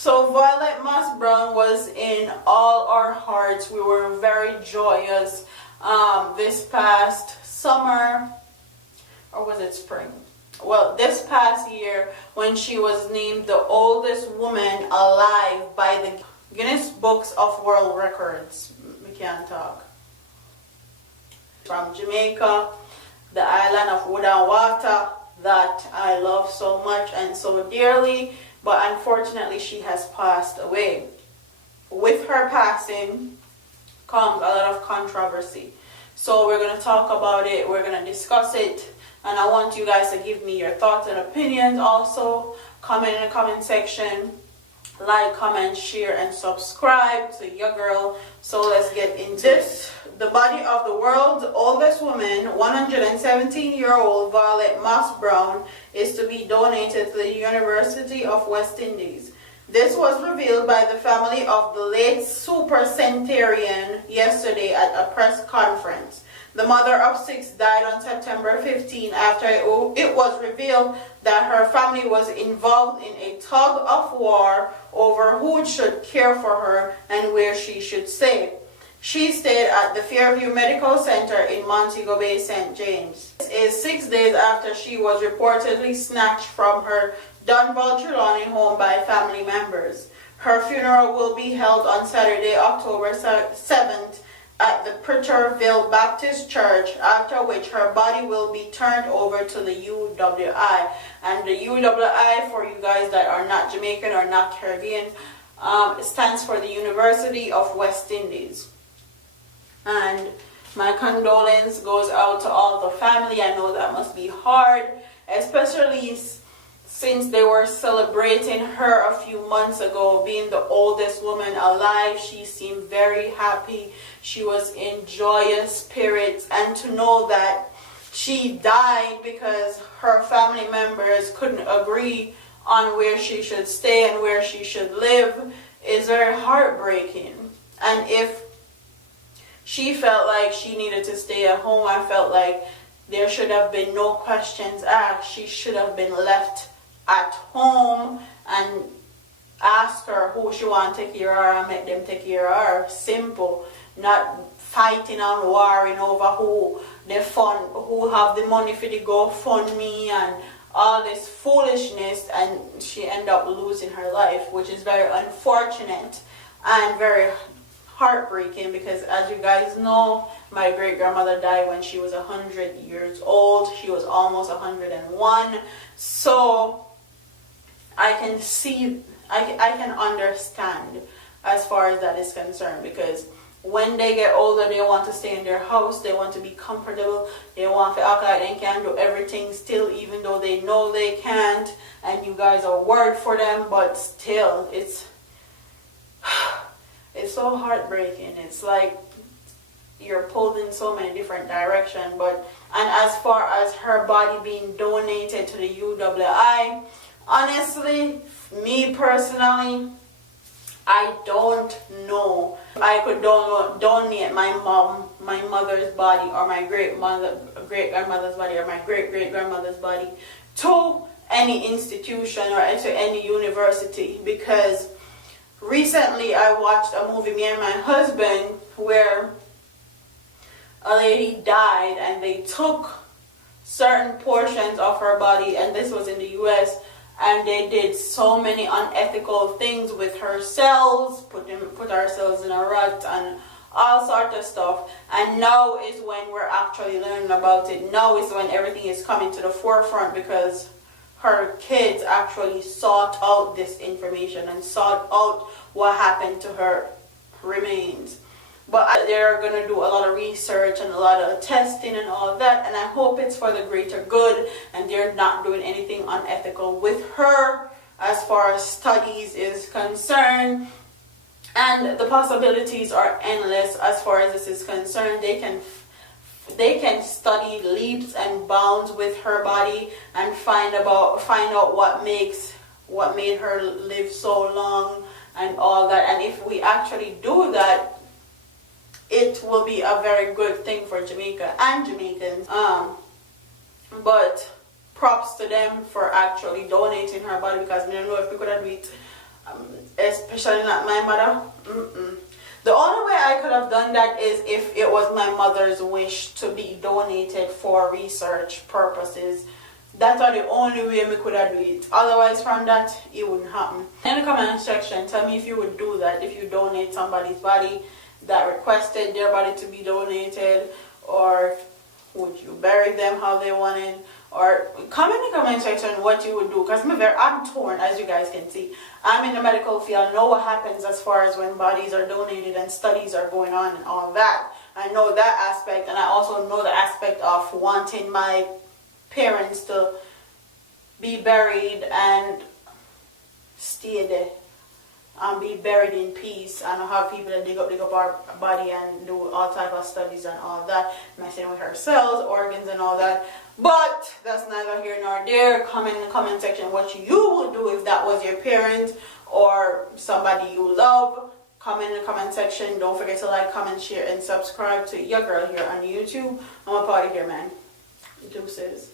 So Violet Moss Brown was in all our hearts. We were very joyous this past summer, or was it spring? Well, this past year when she was named the oldest woman alive by the Guinness Books of World Records. We can't talk. From Jamaica, the island of wood and water that I love so much and so dearly, but unfortunately she has passed away. With her passing comes a lot of controversy. So we're going to talk about it, we're going to discuss it, and I want you guys to give me your thoughts and opinions. Also, comment in the comment section, like, comment, share, and subscribe to your girl. So let's get into this. The body of the world's oldest woman, 117-year-old Violet Moss Brown, is to be donated to the University of West Indies. This was revealed by the family of the late super centenarian yesterday at a press conference. The mother of 6 died on September 15 after it was revealed that her family was involved in a tug of war over who should care for her and where she should stay. She stayed at the Fairview Medical Center in Montego Bay, St. James. This is 6 days after she was reportedly snatched from her Dunval Trelawney home by family members. Her funeral will be held on Saturday, October 7th at the Pritcherville Baptist Church, after which her body will be turned over to the UWI. And the UWI, for you guys that are not Jamaican or not Caribbean, stands for the University of West Indies. And my condolence goes out to all the family. I know that must be hard, especially since they were celebrating her a few months ago, being the oldest woman alive. She seemed very happy. She was in joyous spirits, and to know that she died because her family members couldn't agree on where she should stay and where she should live is very heartbreaking. And if she felt like she needed to stay at home, I felt like there should have been no questions asked. She should have been left at home and ask her who she want to take care of her and make them take care of her. Simple. Not fighting and warring over who have the money for the GoFundMe and all this foolishness, and she ended up losing her life, which is very unfortunate and very heartbreaking, because as you guys know, my great-grandmother died when she was 100 years old. She was almost 101. So I can see, I can understand as far as that is concerned, because when they get older, they want to stay in their house, they want to be comfortable, they want to act like they can do everything still, even though they know they can't, and you guys are worried for them, but still, it's so heartbreaking. It's like you're pulled in so many different directions. And as far as her body being donated to the UWI, honestly, me personally, I don't know. I could donate my mother's body, or my great-grandmother's body, or my great-great-grandmother's body to any institution or to any university, because recently I watched a movie, me and my husband, where a lady died and they took certain portions of her body, and this was in the US, and they did so many unethical things with her cells, put our cells in a rut and all sorts of stuff. And now is when we're actually learning about it. Now is when everything is coming to the forefront, because her kids actually sought out this information and sought out what happened to her remains. But they're going to do a lot of research and a lot of testing and all of that, and I hope it's for the greater good and they're not doing anything unethical with her as far as studies is concerned. And the possibilities are endless as far as this is concerned. They can study leaps and bounds with her body and find out what made her live so long and all that. And if we actually do that, it will be a very good thing for Jamaica and Jamaicans. But props to them for actually donating her body, because I don't know if we could have do it especially not my mother. The only way I could have done that is if it was my mother's wish to be donated for research purposes. That's the only way we could have do it. Otherwise, from that, it wouldn't happen. In the comment section, tell me if you would do that, if you donate somebody's body that requested their body to be donated, or would you bury them how they wanted, or comment in the comment section what you would do, because I'm torn, as you guys can see. I'm in the medical field. I know what happens as far as when bodies are donated and studies are going on and all that. I know that aspect, and I also know the aspect of wanting my parents to be buried and stay there and be buried in peace, and have people that dig up our body and do all type of studies and all that, messing with our cells, organs and all that. But that's neither here nor there. Comment in the comment section what you would do if that was your parent or somebody you love. Comment in the comment section. Don't forget to like, comment, share, and subscribe to your girl here on YouTube. I'm a party here, man. Deuces.